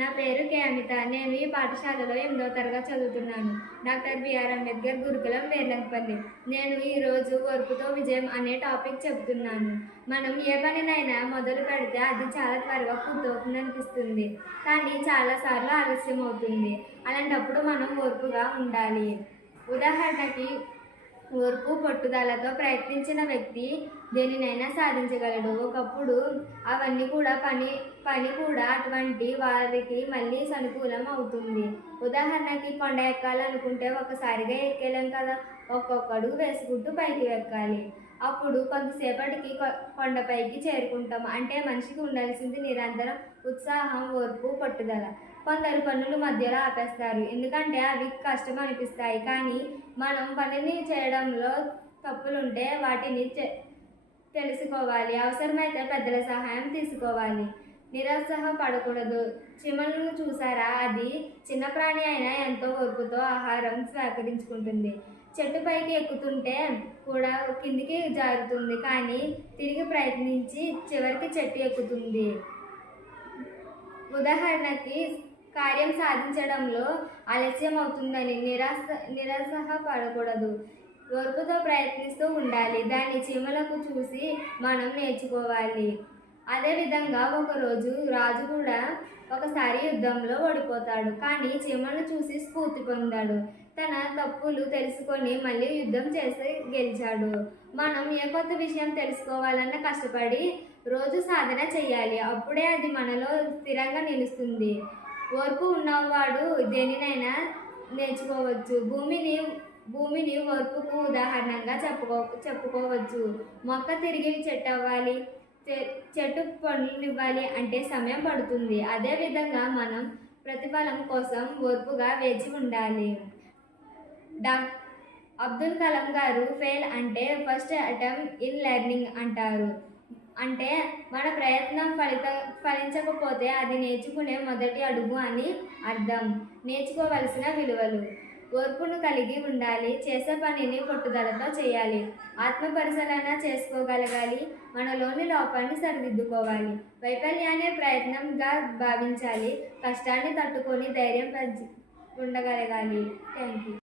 నా పేరు కే అమిత. నేను ఈ పాఠశాలలో 8వ తరగతి చదువుతున్నాను. డాక్టర్ బిఆర్ అంబేద్కర్ గురుకులం వేర్లంపల్లి. నేను ఈరోజు ఓర్పుతో విజయం అనే టాపిక్ చెబుతున్నాను. మనం ఏ పనినైనా మొదలు పెడితే అది చాలా త్వరగా పూర్తవుతుందనిపిస్తుంది, కానీ చాలాసార్లు ఆలస్యం అవుతుంది. అలాంటప్పుడు మనం ఓర్పుగా ఉండాలి. ఉదాహరణకి, ఓర్పు పట్టుదలతో ప్రయత్నించిన వ్యక్తి దేనినైనా సాధించగలడు. ఒకప్పుడు అవన్నీ కూడా పని కూడా అటువంటి వారికి మళ్ళీ అనుకూలం అవుతుంది. ఉదాహరణకి, కొండ ఎక్కాలనుకుంటే ఒకసారిగా ఎక్కేలేం కదా, ఒక్కొక్క అడుగు వేసుకుంటూ పైకి ఎక్కాలి. అప్పుడు కొంతసేపటికి కొండపైకి చేరుకుంటాం. అంటే మనిషికి ఉండాల్సింది నిరంతరం ఉత్సాహం, ఓర్పు, పట్టుదల. కొందరు పనులు మధ్యలో ఆపేస్తారు, ఎందుకంటే అవి కష్టం అనిపిస్తాయి. కానీ మనం పనిని చేయడంలో తప్పులుంటే వాటిని తెలుసుకోవాలి. అవసరమైతే పెద్దల సహాయం తీసుకోవాలి. నిరుత్సాహపడకూడదు. చీమలను చూసారా? అది చిన్న ప్రాణి అయినా ఎంతో ఓర్పుతో ఆహారం స్వీకరించుకుంటుంది. చెట్టు పైకి ఎక్కుతుంటే కూడా కిందికి జారుతుంది, కానీ తిరిగి ప్రయత్నించి చివరికి చెట్టు ఎక్కుతుంది. ఉదాహరణకి, కార్యం సాధించడంలో ఆలస్యం అవుతుందని నిరుత్సాహపడకూడదు. ఓర్పుతో ప్రయత్నిస్తూ ఉండాలి. దాన్ని చీమలకు చూసి మనం నేర్చుకోవాలి. అదేవిధంగా ఒకరోజు రాజు కూడా ఒకసారి యుద్ధంలో ఓడిపోతాడు, కానీ చీమలను చూసి స్ఫూర్తి పొందాడు. తన తప్పులు తెలుసుకొని మళ్ళీ యుద్ధం చేసి గెలిచాడు. మనం ఏ కొత్త విషయం తెలుసుకోవాలన్నా కష్టపడి రోజు సాధన చేయాలి. అప్పుడే అది మనలో స్థిరంగా నిలుస్తుంది. ఓర్పు ఉన్నవాడు దేనినైనా నేర్చుకోవచ్చు. భూమిని ఓర్పుకు ఉదాహరణగా చెప్పుకోవచ్చు. మొక్క తిరిగి చెట్టు అవ్వాలి, చెట్టు పండ్లనివ్వాలి అంటే సమయం పడుతుంది. అదేవిధంగా మనం ప్రతిఫలం కోసం ఓర్పుగా వేచి ఉండాలి. అబ్దుల్ కలాం గారు ఫెయిల్ అంటే ఫస్ట్ అటెంప్ట్ ఇన్ లెర్నింగ్ అంటారు. అంటే మన ప్రయత్నం ఫలించకపోతే అది నేర్చుకునే మొదటి అడుగు అని అర్థం. నేర్చుకోవలసిన విలువలు: ఓర్పును కలిగి ఉండాలి. చేసే పనిని పట్టుదలతో చేయాలి. ఆత్మపరిశీలన చేసుకోగలగాలి. మనలోని లోపాన్ని సరిదిద్దుకోవాలి. వైఫల్యాన్ని ప్రయత్నంగా భావించాలి. కష్టాన్ని తట్టుకొని ధైర్యం ఉండగలగాలి. Thank you.